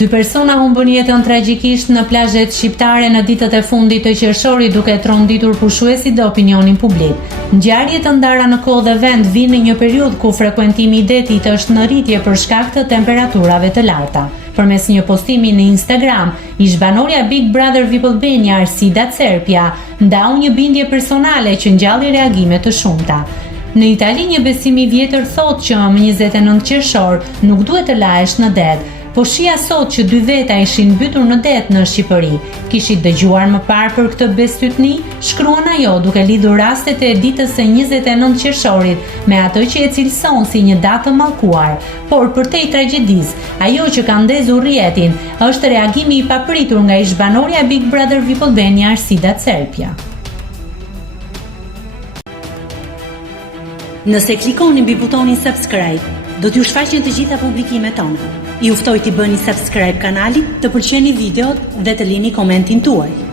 Dy persona humbën jetën tragjikisht në plazhet shqiptare në ditët e fundit të qershorit duke tronditur pushuesit dhe opinionin publik. Ngjarjet të ndara në kohë dhe vend vinë në një periudhë ku frekuentimi i detit është në rritje për shkak të temperaturave të larta. Përmes një postimi në Instagram, ish-banorja Big Brother VIP Albania Arsida Cerpia ndau një bindje personale që ngjalli reagime të shumta. Në Itali një besim i vjetër thotë që më 29 qershor nuk duhet të lahesh në det. Po shija sot që 2 veta ishin mbytur në det në Shqipëri. Kishit dëgjuar më parë për këtë bestytni? Shkruan ajo duke lidhur rastet e ditës së 29 qershorit me atë që e cilëson si një datë të mallkuar. Por përtej tragjedisë, ajo që ka ndezur rrjetin është reagimi i papritur nga ish-banorja Big Brother VIP Albania Arsida Cerpia. Nëse klikoni mbi butonin subscribe, do t'ju shfaqen të gjitha publikimet tona. Ju ftoj t'i bëni subscribe kanalit, të pëlqeni videot dhe të lini komentin tuaj.